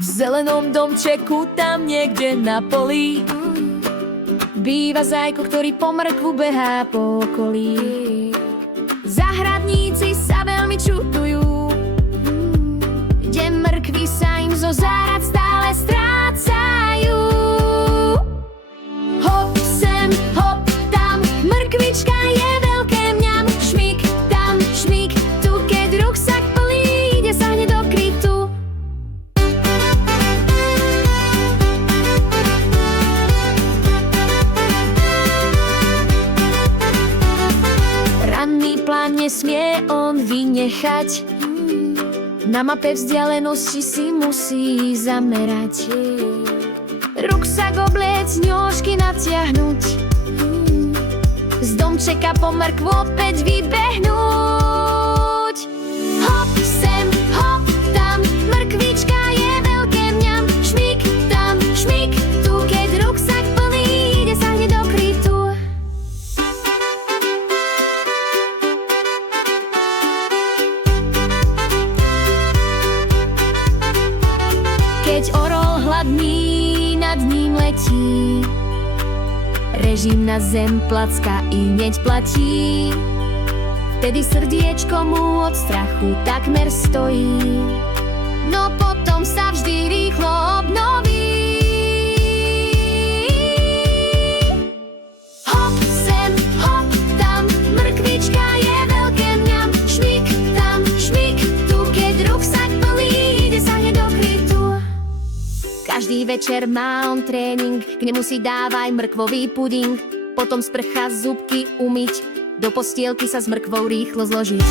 V zelenom domčeku tam niekde na poli býva zajko, ktorý po mrkvu behá po okolí. Zahradníci sa veľmi čudujú, kde mrkvy sa im zo zárad stále strácajú. Hop sem, hop tam, mrkvička je veľké mňam. Šmik tam, šmik tu, keď ruksak plný, ide sa hneď do krytu. Ranný plán nesmie on vynechať, na mape vzdialenosti si musí zamerať. Ruksak obliec, ňožky natiahnuť, z domčeka po mrkvu opäť vybehnúť. Hop sem, hop tam, mrkvička je veľké mňam. Šmik tam, šmik tu, keď ruksak plný, ide sa hneď do krytu. Keď orol hladný nad ním letí, režim na zem placka i hneď platí. Vtedy srdiečko mu od strachu takmer stojí, no potom sa vždy rýchlo obnoví. Hop sem, hop tam, mrkvička je veľké mňam. Šmik tam, šmik tu, keď ruksak plný, ide sa hneď do krytu. Každý večer má on tréning, k nemu si dávaj mrkvový puding, potom sprcha zubky umyť, do postielky sa s mrkvou rýchlo zložiť.